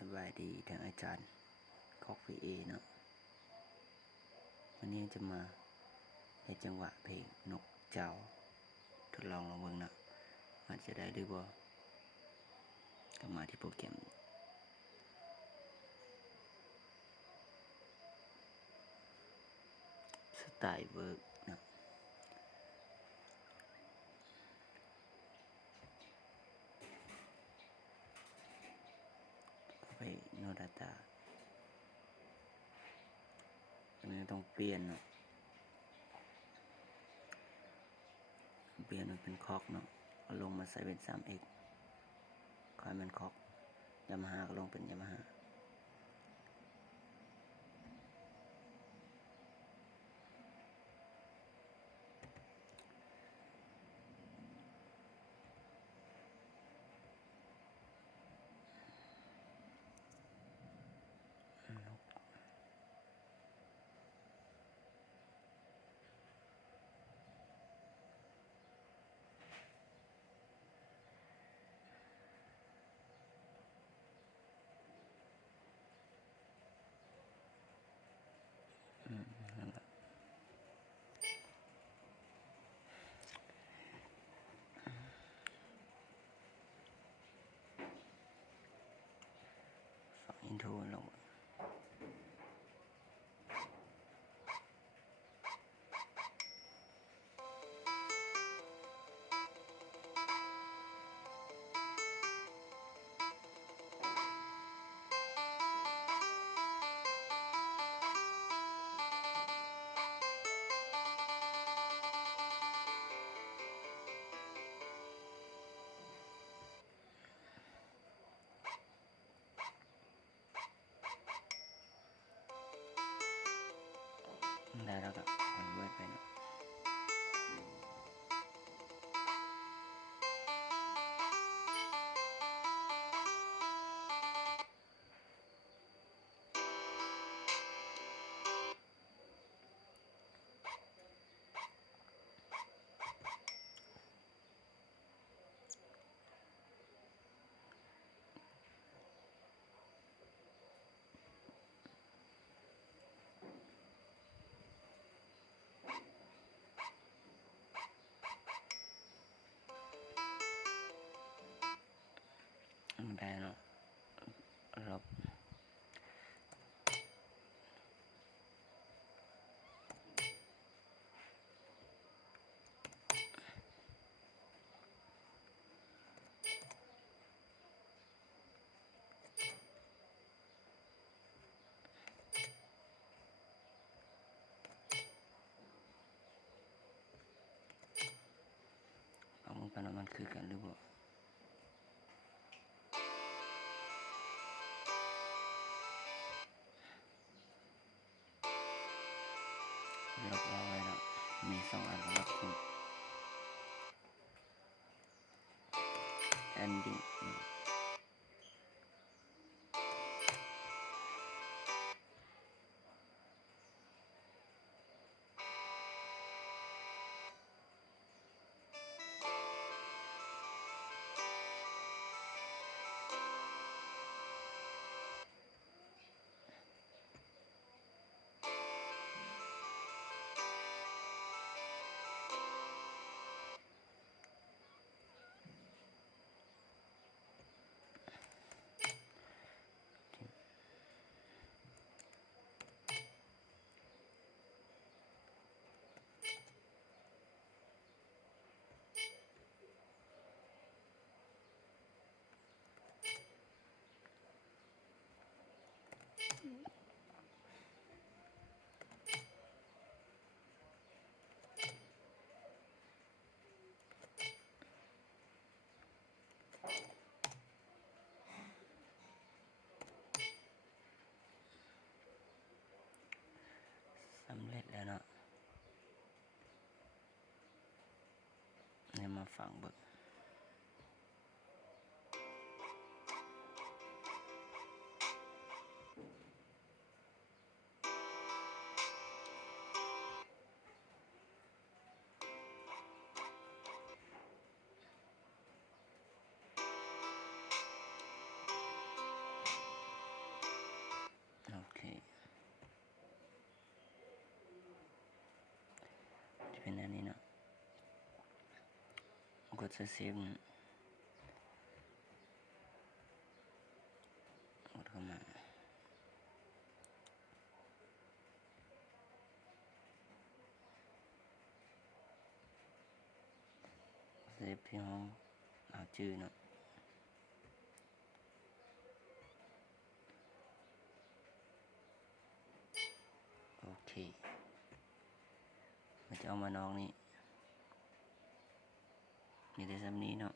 สบายดีทางอาจารย์คอกพีเอเนาะวันนี้จะมาในจังหวะเพลงนกเจ้าทดลองเบิ่งเนาะว่าจะได้หรือบ่ก็มาที่โปรแกรมสไตล์เวิร์กเนาะไปโนดาตาอันนี้ต้องเปลี่ยนเนาะเปลี่ยนมันเป็นคอกเนาะเอาลงมาใส่เป็น 3x คอยมันคอกยามาฮ่าก็ลงเป็นยามาฮ่านั่นแหละฟังอินโทรลงได้แล้วก็คอนเวิร์ตไปเนาะได้เนาะลบเอามึงไปแล้วมันคือกันหรือบ่ลบเอาไว้แล้วมี2 อันลบคุณ ending สำเร็จแล้วเนาะเนี่ยมาฟังเบิก กดเซฟกดเข้ามาเซฟที่ห้องเอาชื่อเนาะโอเคมันจะเอามาน้องนี่มีแต่ซ้ำนี้เนาะ